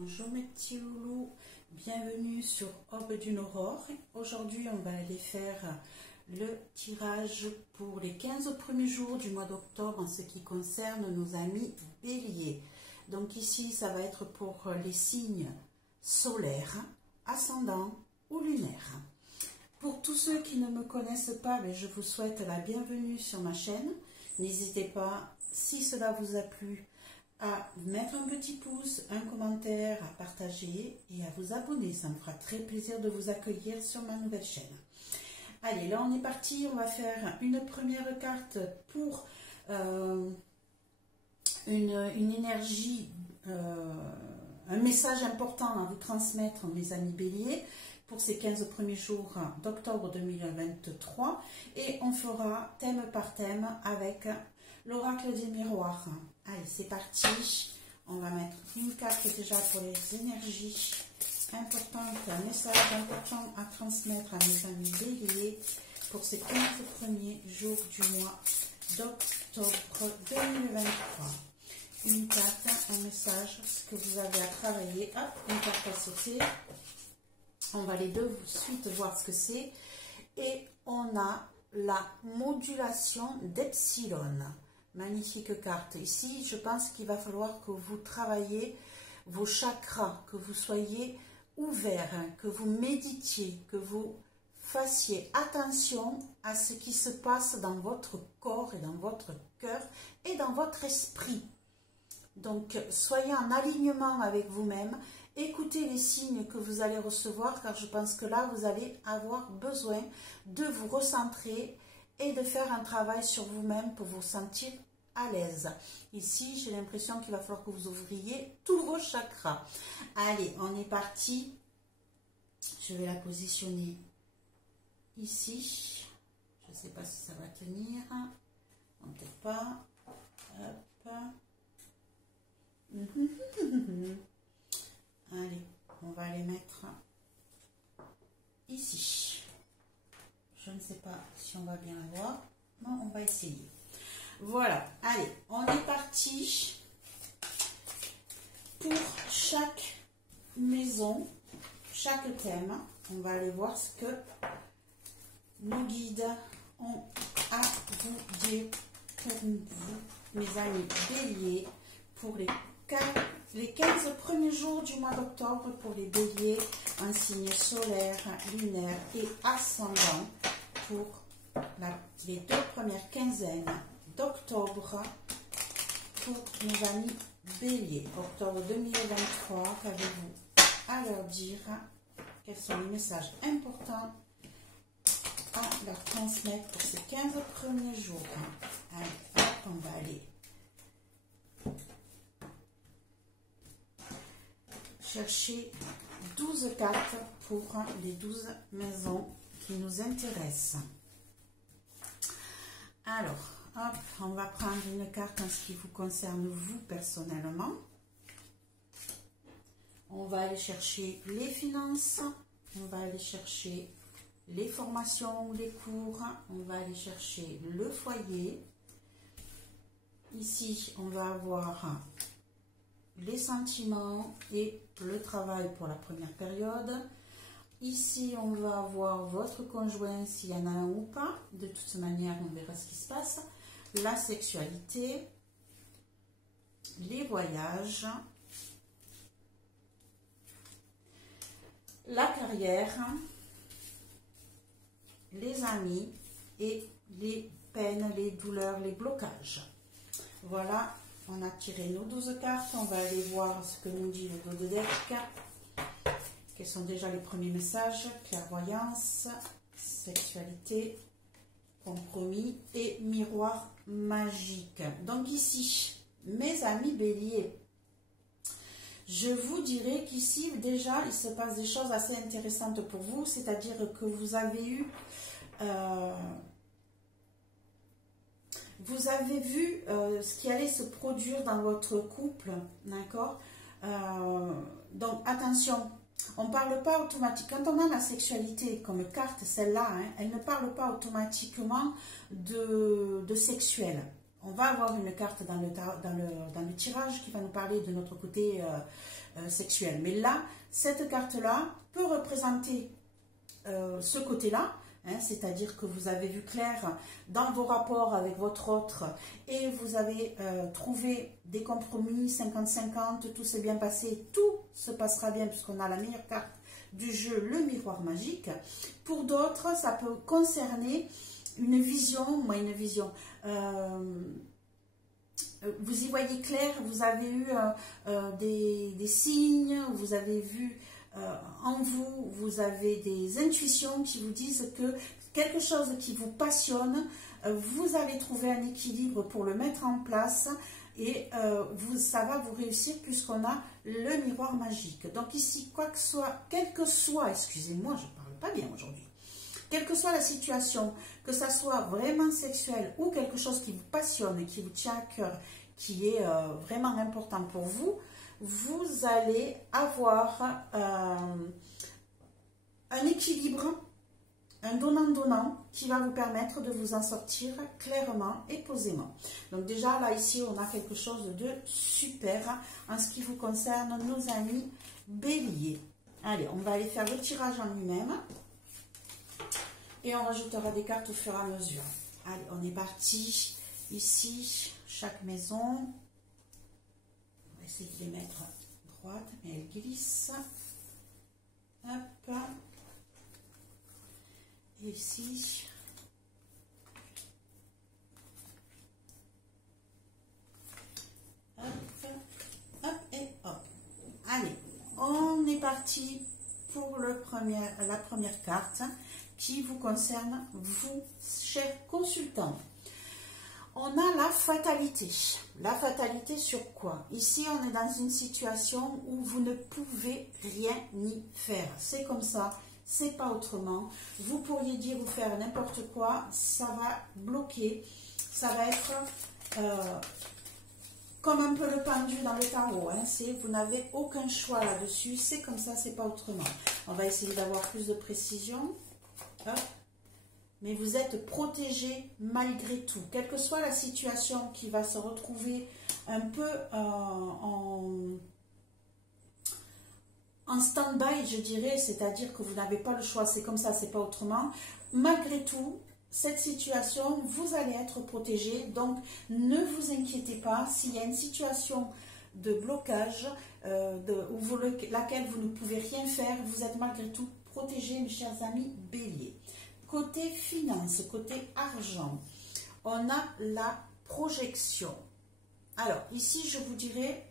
Bonjour mes petits loulous, bienvenue sur Aube d'une Aurore. Aujourd'hui on va aller faire le tirage pour les 15 premiers jours du mois d'octobre en ce qui concerne nos amis béliers. Donc ici ça va être pour les signes solaires, ascendants ou lunaires. Pour tous ceux qui ne me connaissent pas, je vous souhaite la bienvenue sur ma chaîne. N'hésitez pas, si cela vous a plu, à mettre un petit pouce, un commentaire, à partager et à vous abonner. Ça me fera très plaisir de vous accueillir sur ma nouvelle chaîne. Allez, là on est parti. On va faire une première carte pour une énergie, un message important à vous transmettre, mes amis béliers, pour ces 15 premiers jours d'octobre 2023. Et on fera thème par thème avec l'oracle des miroirs. Allez, c'est parti. On va mettre une carte déjà pour les énergies importantes, un message important à transmettre à mes amis béliers pour ces 15 premiers jours du mois d'octobre 2023. Une carte, un message, ce que vous avez à travailler. Hop, une carte à sauter. On va les deux suite voir ce que c'est. Et on a la modulation d'Epsilon. Magnifique carte. Ici, je pense qu'il va falloir que vous travaillez vos chakras, que vous soyez ouverts, que vous méditiez, que vous fassiez attention à ce qui se passe dans votre corps et dans votre cœur et dans votre esprit. Donc, soyez en alignement avec vous-même. Écoutez les signes que vous allez recevoir, car je pense que là, vous allez avoir besoin de vous recentrer et de faire un travail sur vous-même pour vous sentir à l'aise. Ici, j'ai l'impression qu'il va falloir que vous ouvriez tous vos chakras. Allez, on est parti. Je vais la positionner ici. Je ne sais pas si ça va tenir. Non, peut-être pas. Hop. Allez, on va les mettre ici. Je ne sais pas si on va bien la voir. Non, on va essayer. Voilà, allez, on est parti pour chaque maison, chaque thème. On va aller voir ce que nos guides ont à vous dire pour vous, mes amis béliers, pour les 15 premiers jours du mois d'octobre pour les béliers en signe solaire, lunaire et ascendant pour les deux premières quinzaines d'octobre pour nos amis béliers. Octobre 2023, qu'avez-vous à leur dire? Quels sont les messages importants à leur transmettre pour ces 15 premiers jours? Allez, hop, on va aller chercher 12 cartes pour les 12 maisons qui nous intéressent. Alors, hop, on va prendre une carte en ce qui vous concerne vous personnellement. On va aller chercher les finances, on va aller chercher les formations ou les cours, on va aller chercher le foyer. Ici, on va avoir les sentiments et le travail pour la première période. Ici, on va avoir votre conjoint, s'il y en a un ou pas. De toute manière, on verra ce qui se passe. La sexualité, les voyages, la carrière, les amis et les peines, les douleurs, les blocages. Voilà, on a tiré nos 12 cartes. On va aller voir ce que nous dit le dos de deck. Quels sont déjà les premiers messages? Clairvoyance, sexualité, compromis et miroir magique. Donc ici, mes amis béliers, je vous dirais qu'ici déjà il se passe des choses assez intéressantes pour vous, c'est-à-dire que vous avez eu vous avez vu ce qui allait se produire dans votre couple, d'accord? Donc attention, on ne parle pas automatiquement, quand on a la sexualité comme carte, celle-là, elle ne parle pas automatiquement de sexuel. On va avoir une carte dans le tirage qui va nous parler de notre côté sexuelle. Mais là, cette carte-là peut représenter ce côté-là, hein, c'est-à-dire que vous avez vu clair dans vos rapports avec votre autre et vous avez trouvé des compromis 50-50, tout s'est bien passé, tout se passera bien puisqu'on a la meilleure carte du jeu, le miroir magique. Pour d'autres, ça peut concerner une vision, vous y voyez clair, vous avez eu des signes, vous avez vu en vous, vous avez des intuitions qui vous disent que quelque chose qui vous passionne, vous allez trouver un équilibre pour le mettre en place et ça va vous réussir puisqu'on a le miroir magique. Donc ici, quoi que soit, quel que soit, excusez-moi, je ne parle pas bien aujourd'hui, quelle que soit la situation, que ça soit vraiment sexuel ou quelque chose qui vous passionne et qui vous tient à cœur, qui est vraiment important pour vous, vous allez avoir un équilibre, un donnant-donnant qui va vous permettre de vous en sortir clairement et posément. Donc déjà, là, ici, on a quelque chose de super en ce qui vous concerne, nos amis béliers. Allez, on va aller faire le tirage en lui-même et on rajoutera des cartes au fur et à mesure. Allez, on est parti. Ici, chaque maison. On va essayer de les mettre droites, mais elles glissent. Hop. Et ici. Hop, hop et hop. Allez, on est parti pour la première carte qui vous concerne, vous, chers consultants. On a la fatalité. La fatalité sur quoi? Ici, on est dans une situation où vous ne pouvez rien y faire. C'est comme ça, c'est pas autrement. Vous pourriez dire ou faire n'importe quoi, ça va bloquer. Ça va être comme un peu le pendu dans le tarot. Hein. Vous n'avez aucun choix là-dessus. C'est comme ça, c'est pas autrement. On va essayer d'avoir plus de précision. Hop. Mais vous êtes protégé malgré tout. Quelle que soit la situation qui va se retrouver un peu en stand-by, je dirais, c'est-à-dire que vous n'avez pas le choix, c'est comme ça, c'est pas autrement. Malgré tout, cette situation, vous allez être protégé. Donc, ne vous inquiétez pas s'il y a une situation de blocage laquelle vous ne pouvez rien faire. Vous êtes malgré tout protégé, mes chers amis béliers. Côté finance, côté argent, on a la projection. Alors, ici, je vous dirais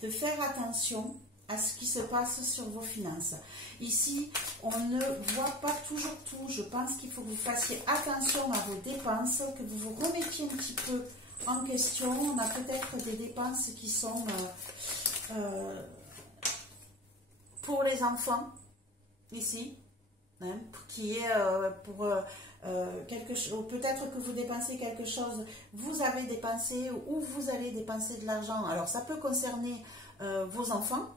de faire attention à ce qui se passe sur vos finances. Ici, on ne voit pas toujours tout. Je pense qu'il faut que vous fassiez attention à vos dépenses, que vous vous remettiez un petit peu en question. On a peut-être des dépenses qui sont pour les enfants, ici. Hein, qui est pour quelque chose, peut-être que vous dépensez quelque chose, vous avez dépensé ou vous allez dépenser de l'argent. Alors ça peut concerner vos enfants,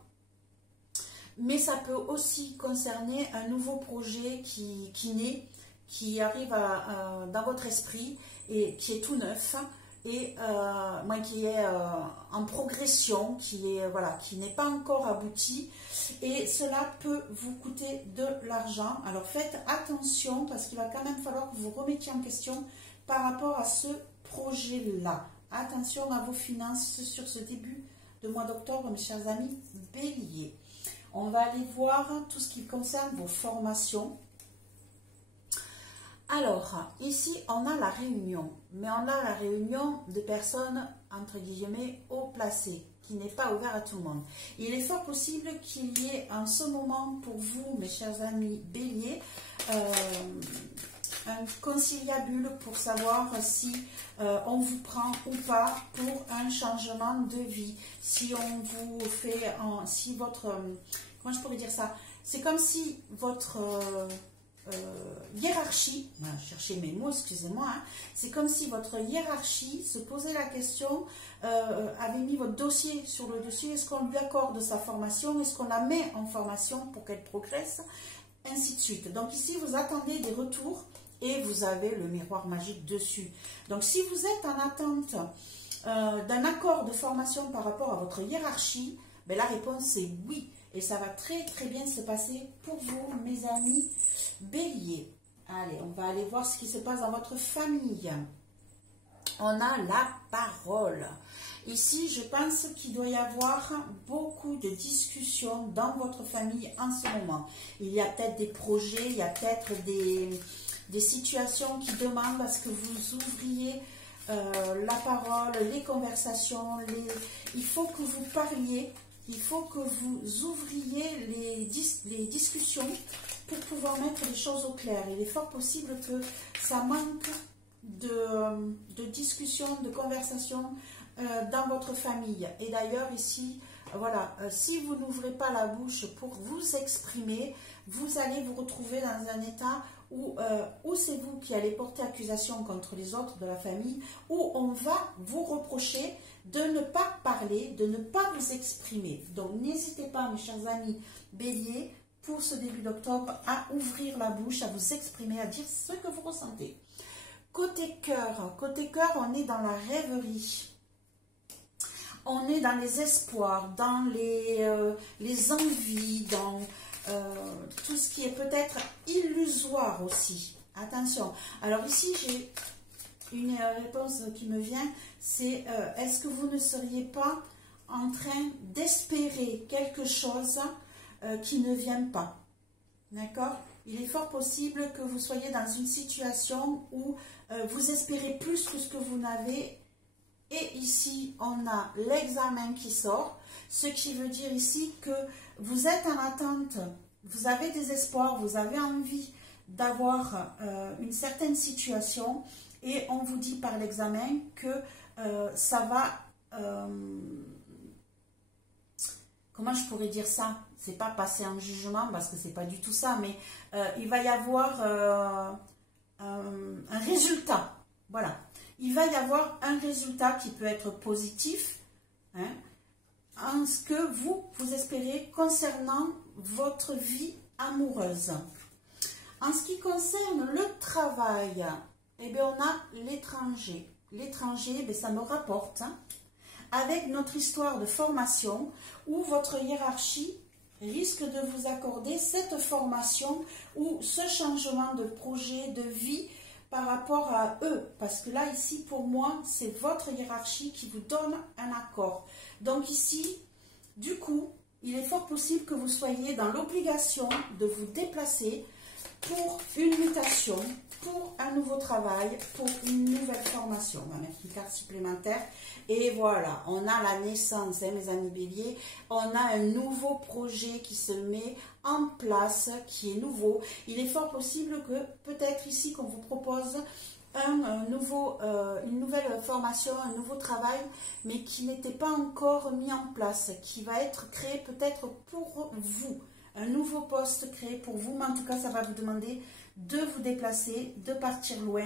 mais ça peut aussi concerner un nouveau projet qui naît, qui arrive dans votre esprit et qui est tout neuf et qui est en progression, qui n'est pas encore abouti. Et cela peut vous coûter de l'argent. Alors faites attention parce qu'il va quand même falloir que vous remettiez en question par rapport à ce projet-là. Attention à vos finances sur ce début de mois d'octobre, mes chers amis béliers. On va aller voir tout ce qui concerne vos formations. Alors, ici, on a la réunion, mais on a la réunion de personnes, entre guillemets, haut placées, qui n'est pas ouvert à tout le monde. Il est fort possible qu'il y ait en ce moment pour vous, mes chers amis béliers, un conciliabule pour savoir si on vous prend ou pas pour un changement de vie. Si on vous fait, si votre, comment je pourrais dire ça? C'est comme si votre hiérarchie, cherchez mes mots, excusez-moi, hein, c'est comme si votre hiérarchie se posait la question, avait mis votre dossier sur le dessus, est-ce qu'on lui accorde sa formation, est-ce qu'on la met en formation pour qu'elle progresse, ainsi de suite. Donc ici, vous attendez des retours et vous avez le miroir magique dessus. Donc si vous êtes en attente d'un accord de formation par rapport à votre hiérarchie, La réponse est oui. Et ça va très très bien se passer pour vous, mes amis béliers. Allez, on va aller voir ce qui se passe dans votre famille. On a la parole. Ici, je pense qu'il doit y avoir beaucoup de discussions dans votre famille en ce moment. Il y a peut-être des projets, il y a peut-être des situations qui demandent à ce que vous ouvriez la parole, les conversations. Il faut que vous parliez, il faut que vous ouvriez les discussions pour pouvoir mettre les choses au clair. Il est fort possible que ça manque de discussion, de conversation dans votre famille. Et d'ailleurs ici, voilà, si vous n'ouvrez pas la bouche pour vous exprimer, vous allez vous retrouver dans un état où c'est vous qui allez porter accusation contre les autres de la famille, où on va vous reprocher de ne pas parler, de ne pas vous exprimer. Donc n'hésitez pas, mes chers amis béliers, pour ce début d'octobre, à ouvrir la bouche, à vous exprimer, à dire ce que vous ressentez. Côté cœur, on est dans la rêverie. On est dans les espoirs, dans les envies, dans tout ce qui est peut-être illusoire aussi. Attention. Alors ici, j'ai une réponse qui me vient, c'est est-ce que vous ne seriez pas en train d'espérer quelque chose qui ne vient pas? D'accord? Il est fort possible que vous soyez dans une situation où vous espérez plus que ce que vous n'avez. Et ici, on a l'examen qui sort, ce qui veut dire ici que vous êtes en attente, vous avez des espoirs, vous avez envie d'avoir une certaine situation et on vous dit par l'examen que ça va, comment je pourrais dire ça? C'est pas passer en jugement parce que c'est pas du tout ça, mais il va y avoir un résultat, voilà. Il va y avoir un résultat qui peut être positif, hein, en ce que vous espérez concernant votre vie amoureuse. En ce qui concerne le travail, eh bien, on a l'étranger. L'étranger, eh ça me rapporte avec notre histoire de formation où votre hiérarchie risque de vous accorder cette formation ou ce changement de projet, de vie par rapport à eux. Parce que là, ici, pour moi, c'est votre hiérarchie qui vous donne un accord. Donc ici, du coup, il est fort possible que vous soyez dans l'obligation de vous déplacer pour une mutation, pour un nouveau travail, pour une nouvelle formation. On va mettre une carte supplémentaire. Et voilà, on a la naissance, hein, mes amis béliers. On a un nouveau projet qui se met en place, qui est nouveau. Il est fort possible que peut-être ici qu'on vous propose une nouvelle formation, un nouveau travail, mais qui n'était pas encore mis en place, qui va être créé peut-être pour vous. Un nouveau poste créé pour vous, mais en tout cas, ça va vous demander de vous déplacer, de partir loin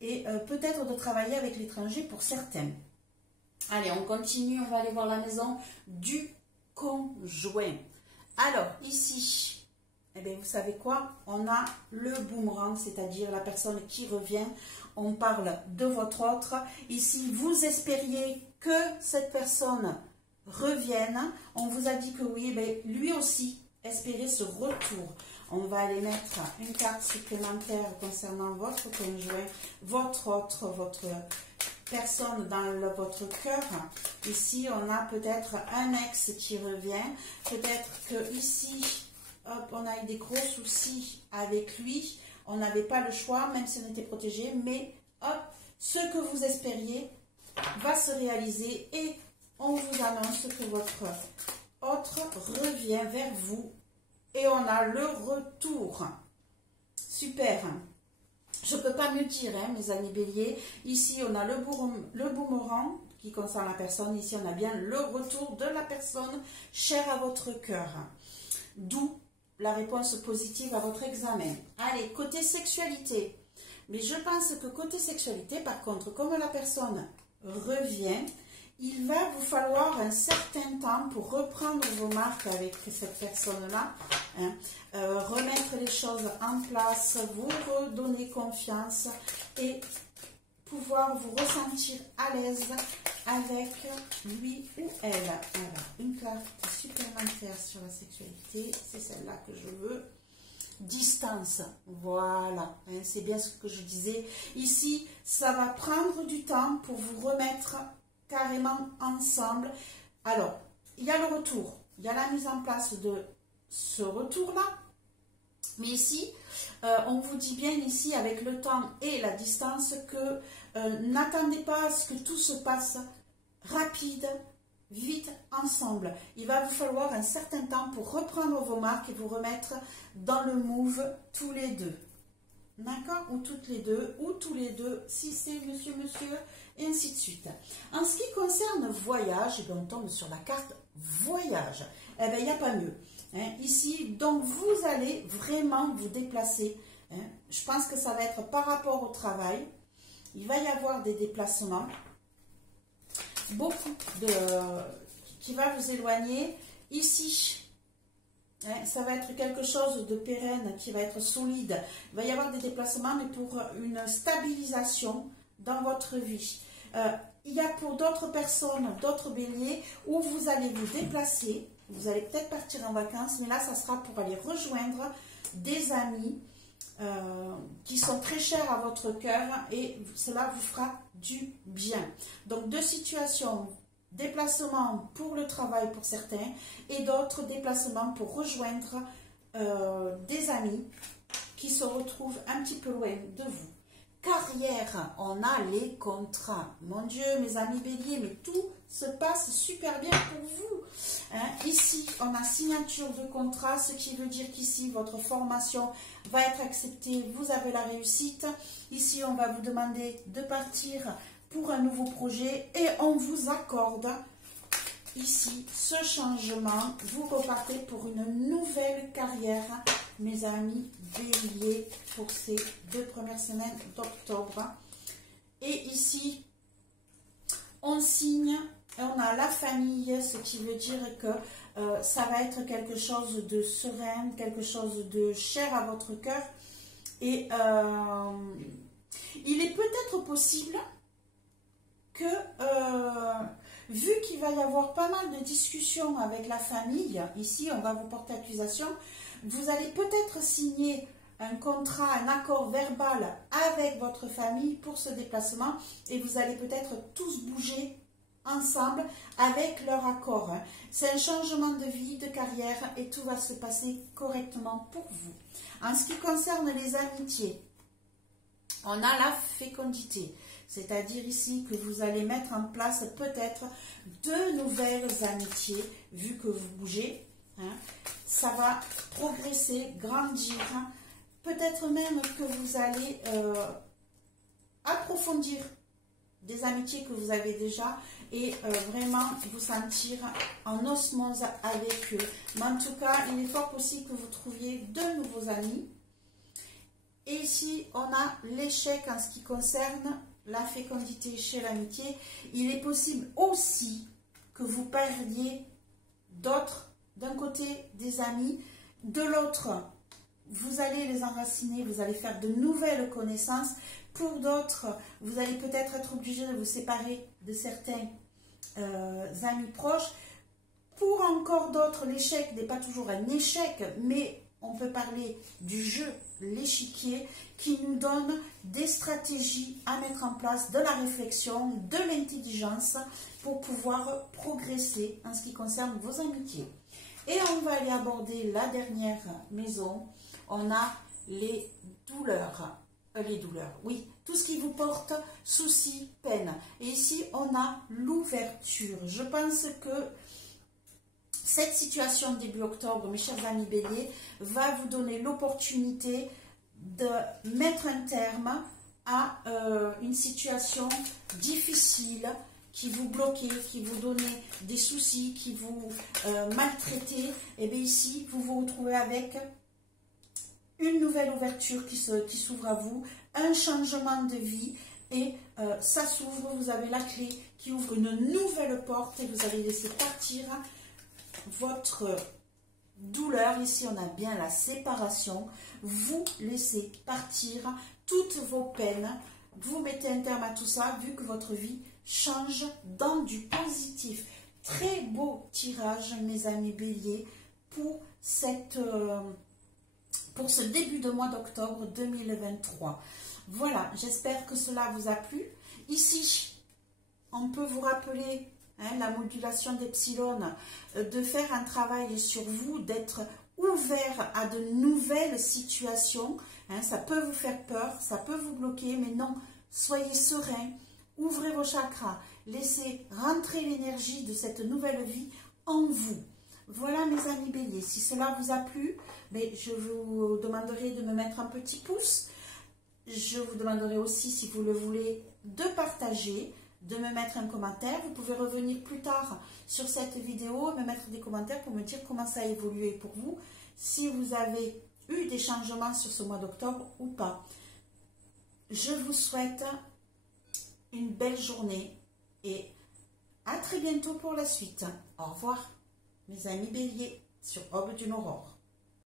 et peut-être de travailler avec l'étranger pour certains. Allez, on continue, on va aller voir la maison du conjoint. Alors, ici, eh bien, vous savez quoi? On a le boomerang, c'est-à-dire la personne qui revient. On parle de votre autre. Ici, vous espériez que cette personne revienne. On vous a dit que oui, eh bien, lui aussi espérez ce retour. On va aller mettre une carte supplémentaire concernant votre conjoint, votre autre, votre personne dans votre cœur. Ici, on a peut-être un ex qui revient. Peut-être que ici, hop, on a eu des gros soucis avec lui. On n'avait pas le choix, même si on était protégé. Mais hop, ce que vous espériez va se réaliser et on vous annonce que votre autre revient vers vous et on a le retour. Super. Je ne peux pas mieux dire, hein, mes amis béliers. Ici, on a le boomerang qui concerne la personne. Ici, on a bien le retour de la personne chère à votre cœur. D'où la réponse positive à votre examen. Allez, côté sexualité. Mais je pense que côté sexualité, par contre, comme la personne revient, il va vous falloir un certain temps pour reprendre vos marques avec cette personne-là, hein, remettre les choses en place, vous redonner confiance et pouvoir vous ressentir à l'aise avec lui ou elle. Alors, une carte supplémentaire sur la sexualité, c'est celle-là que je veux. Distance, voilà, hein, c'est bien ce que je disais. Ici, ça va prendre du temps pour vous remettre carrément ensemble. Alors, il y a le retour, il y a la mise en place de ce retour-là. Mais ici, on vous dit bien ici, avec le temps et la distance, que n'attendez pas à ce que tout se passe rapide, vite, ensemble. Il va vous falloir un certain temps pour reprendre vos marques et vous remettre dans le move tous les deux. D'accord? Ou toutes les deux, ou tous les deux, si c'est monsieur, et ainsi de suite. En ce qui concerne voyage, on tombe sur la carte voyage. Eh bien, il n'y a pas mieux. Hein, ici, donc vous allez vraiment vous déplacer. Hein. Je pense que ça va être par rapport au travail. Il va y avoir des déplacements. Beaucoup qui va vous éloigner. Ici, hein, ça va être quelque chose de pérenne, qui va être solide. Il va y avoir des déplacements, mais pour une stabilisation dans votre vie. Il y a pour d'autres personnes, d'autres béliers, où vous allez vous déplacer. Vous allez peut-être partir en vacances, mais là, ça sera pour aller rejoindre des amis qui sont très chers à votre cœur et cela vous fera du bien. Donc, deux situations, déplacement pour le travail pour certains et d'autres déplacements pour rejoindre des amis qui se retrouvent un petit peu loin de vous. Carrière, on a les contrats. Mon Dieu, mes amis béliers, mais tout se passe super bien pour vous. Hein? Ici, on a signature de contrat, ce qui veut dire qu'ici, votre formation va être acceptée, vous avez la réussite. Ici, on va vous demander de partir pour un nouveau projet et on vous accorde ici ce changement. Vous repartez pour une nouvelle carrière, mes amis béliers, pour ces 2 premières semaines d'octobre. Et ici, on signe et on a la famille, ce qui veut dire que ça va être quelque chose de serein, quelque chose de cher à votre cœur. Et il est peut-être possible que, vu qu'il va y avoir pas mal de discussions avec la famille, ici on va vous porter accusation, vous allez peut-être signer un contrat, un accord verbal avec votre famille pour ce déplacement et vous allez peut-être tous bouger ensemble avec leur accord. C'est un changement de vie, de carrière et tout va se passer correctement pour vous. En ce qui concerne les amitiés, on a la fécondité. C'est-à-dire ici que vous allez mettre en place peut-être de nouvelles amitiés, vu que vous bougez. Hein. Ça va progresser, grandir. Hein. Peut-être même que vous allez approfondir des amitiés que vous avez déjà et vraiment vous sentir en osmose avec eux. Mais en tout cas, il est fort possible que vous trouviez de nouveaux amis. Et ici, on a l'échec en ce qui concerne la fécondité chez l'amitié. Il est possible aussi que vous perdiez d'autres, d'un côté des amis, de l'autre, vous allez les enraciner, vous allez faire de nouvelles connaissances. Pour d'autres, vous allez peut-être être obligé de vous séparer de certains amis proches. Pour encore d'autres, l'échec n'est pas toujours un échec, mais on peut parler du jeu, l'échiquier, qui nous donne des stratégies à mettre en place, de la réflexion, de l'intelligence pour pouvoir progresser en ce qui concerne vos amitiés. Et on va aller aborder la dernière maison. On a les douleurs. Oui, tout ce qui vous porte soucis, peine. Et ici, on a l'ouverture. Je pense que cette situation début octobre, mes chers amis béliers, va vous donner l'opportunité de mettre un terme à une situation difficile qui vous bloquait, qui vous donnait des soucis, qui vous maltraitait. Et bien ici, vous vous retrouvez avec une nouvelle ouverture qui s'ouvre à vous, un changement de vie et ça s'ouvre, vous avez la clé qui ouvre une nouvelle porte et vous allez laisser partir votre douleur. Ici, on a bien la séparation. Vous laissez partir toutes vos peines. Vous mettez un terme à tout ça vu que votre vie change dans du positif. Très beau tirage, mes amis béliers, pour ce début de mois d'octobre 2023. Voilà, j'espère que cela vous a plu. Ici, on peut vous rappeler la modulation d'Epsilon, de faire un travail sur vous, d'être ouvert à de nouvelles situations. Ça peut vous faire peur, ça peut vous bloquer, mais non, soyez serein, ouvrez vos chakras, laissez rentrer l'énergie de cette nouvelle vie en vous. Voilà mes amis béliers, si cela vous a plu, je vous demanderai de me mettre un petit pouce. Je vous demanderai aussi, si vous le voulez, de partager, de me mettre un commentaire. Vous pouvez revenir plus tard sur cette vidéo, me mettre des commentaires pour me dire comment ça a évolué pour vous, si vous avez eu des changements sur ce mois d'octobre ou pas. Je vous souhaite une belle journée et à très bientôt pour la suite. Au revoir mes amis béliers sur Aube d'une Aurore.